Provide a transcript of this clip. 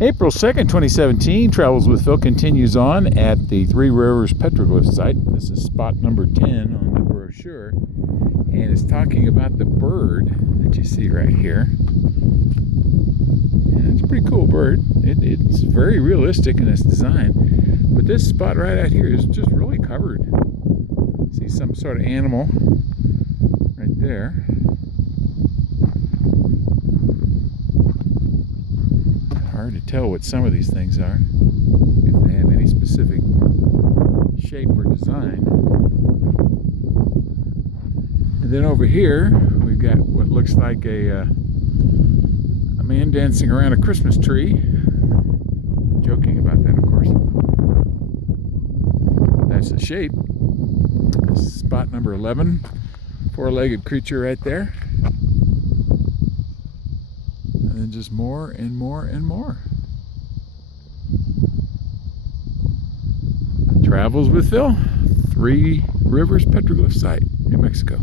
April 2nd, 2017, Travels with Phil continues on at the Three Rivers Petroglyph Site. This is spot number 10 on the brochure, and it's talking about the bird that you see right here. And it's a pretty cool bird. It's very realistic in its design, but this spot right out here is just really covered. See some sort of animal right there. Hard to tell what some of these things are, if they have any specific shape or design. And then over here we've got what looks like a man dancing around a Christmas tree. Joking about that, of course. That's the shape. This is spot number 11. Four-legged creature right there. And then just more and more and more. Travels with Phil, Three Rivers Petroglyph Site, New Mexico.